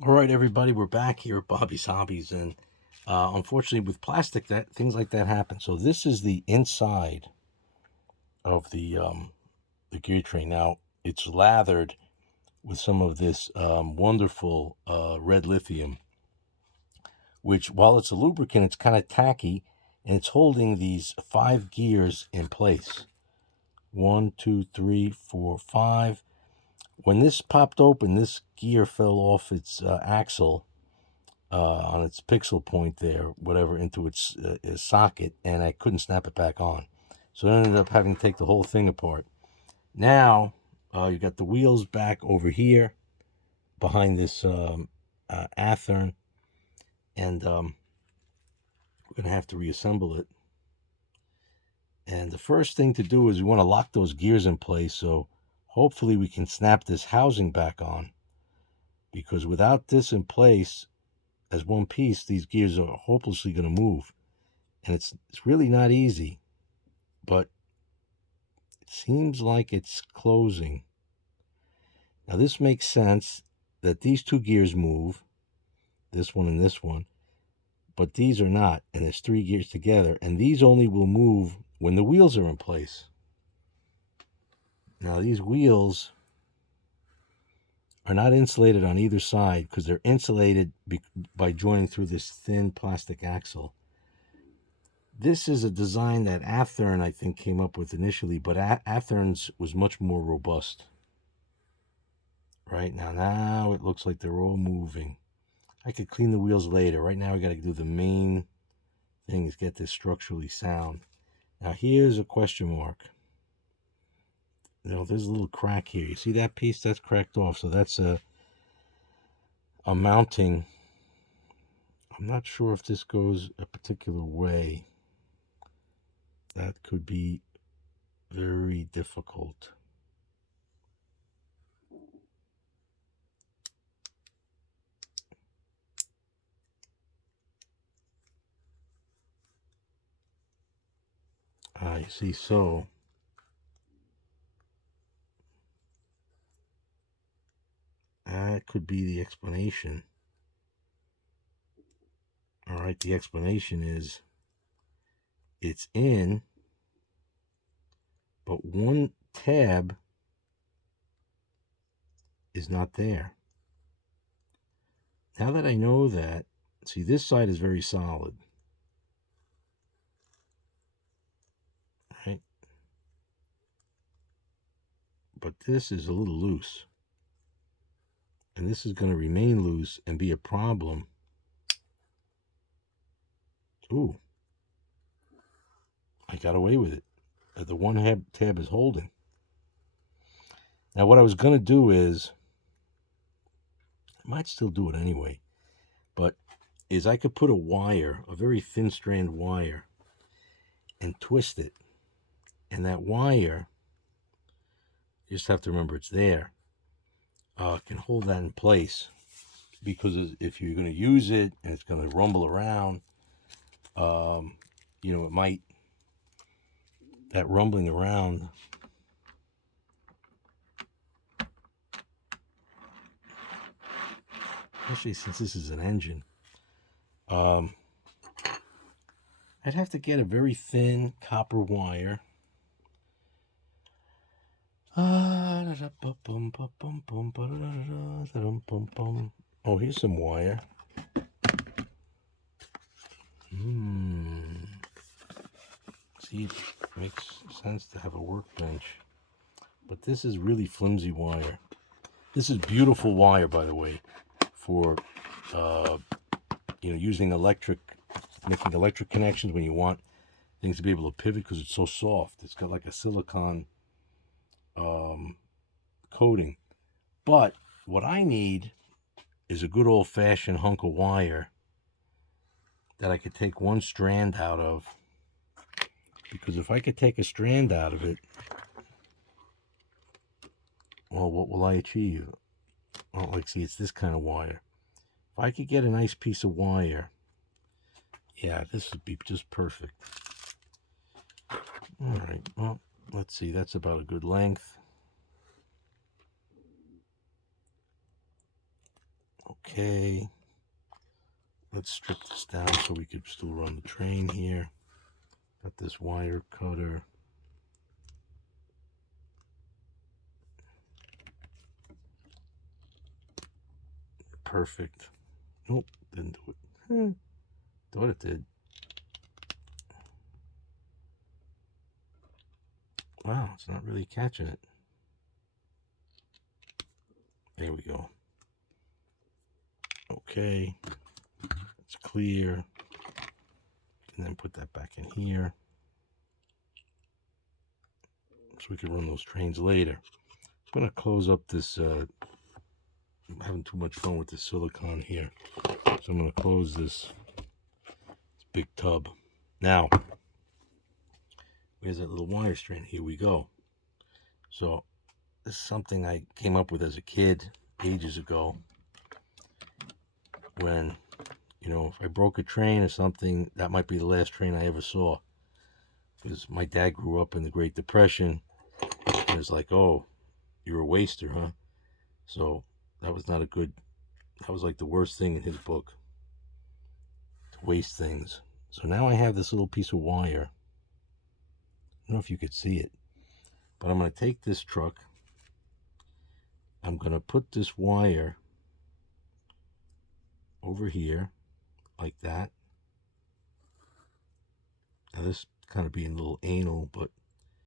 All right, everybody, we're back here at Bobby's Hobbies, and unfortunately, with plastic, that things like that happen. So this is the inside of the gear train. Now it's lathered with some of this wonderful red lithium, which, while it's a lubricant, it's kind of tacky, and it's holding these 5 gears in place. 1, 2, 3, 4, 5. When this popped open, this gear fell off its axle on its pixel point there, whatever, into its socket, and I couldn't snap it back on. So I ended up having to take the whole thing apart. Now, you got the wheels back over here behind this Athearn, and we're going to have to reassemble it. And the first thing to do is we want to lock those gears in place, so hopefully we can snap this housing back on, because without this in place as one piece, these gears are hopelessly going to move. And it's really not easy, but it seems like it's closing. Now this makes sense that these 2 gears move, this one and this one, but these are not, and there's 3 gears together, and these only will move when the wheels are in place. Now these wheels are not insulated on either side because they're insulated by joining through this thin plastic axle. This is a design that Athearn, I think, came up with initially, but Athearn's was much more robust. Right now it looks like they're all moving. I could clean the wheels later. Right now we got to do the main thing is get this structurally sound. Now here's a question mark. There's a little crack here. You see that piece? That's cracked off. So that's a mounting. I'm not sure if this goes a particular way. That could be very difficult. You see, so that could be the explanation. All right, the explanation is it's in, but one tab is not there. Now that I know that, see, this side is very solid, right? But this is a little loose. And this is going to remain loose and be a problem. Ooh, I got away with it. The one tab is holding. Now, what I was going to do is, I might still do it anyway, but is I could put a wire, a very thin strand wire, and twist it. And that wire, you just have to remember it's there, can hold that in place. Because if you're going to use it and it's going to rumble around, it might, that rumbling around, especially since this is an engine, I'd have to get a very thin copper wire. Oh, here's some wire. See, it makes sense to have a workbench. But this is really flimsy wire. This is beautiful wire, by the way, for using making electric connections when you want things to be able to pivot, because it's so soft. It's got like a silicone coating. But what I need is a good old-fashioned hunk of wire that I could take one strand out of. Because if I could take a strand out of it, well, what will I achieve? Well, see, it's this kind of wire. If I could get a nice piece of wire, yeah, this would be just perfect. All right, well, let's see, that's about a good length. Okay. Let's strip this down so we could still run the train here. Got this wire cutter. Perfect. Nope, didn't do it. Thought it did. Wow, it's not really catching it. There we go. Okay, it's clear. And then put that back in here so we can run those trains later. I'm going to close up this. I'm having too much fun with this silicone here. So I'm going to close this big tub. Now, where's that little wire strand? Here we go. So this is something I came up with as a kid ages ago when, you know, if I broke a train or something, that might be the last train I ever saw. Because my dad grew up in the Great Depression, and it's like, oh, you're a waster, huh? So that was not a good, that was like the worst thing in his book, to waste things. So now I have this little piece of wire. I don't know if you could see it, but I'm going to take this truck. I'm going to put this wire over here like that. Now this kind of being a little anal, but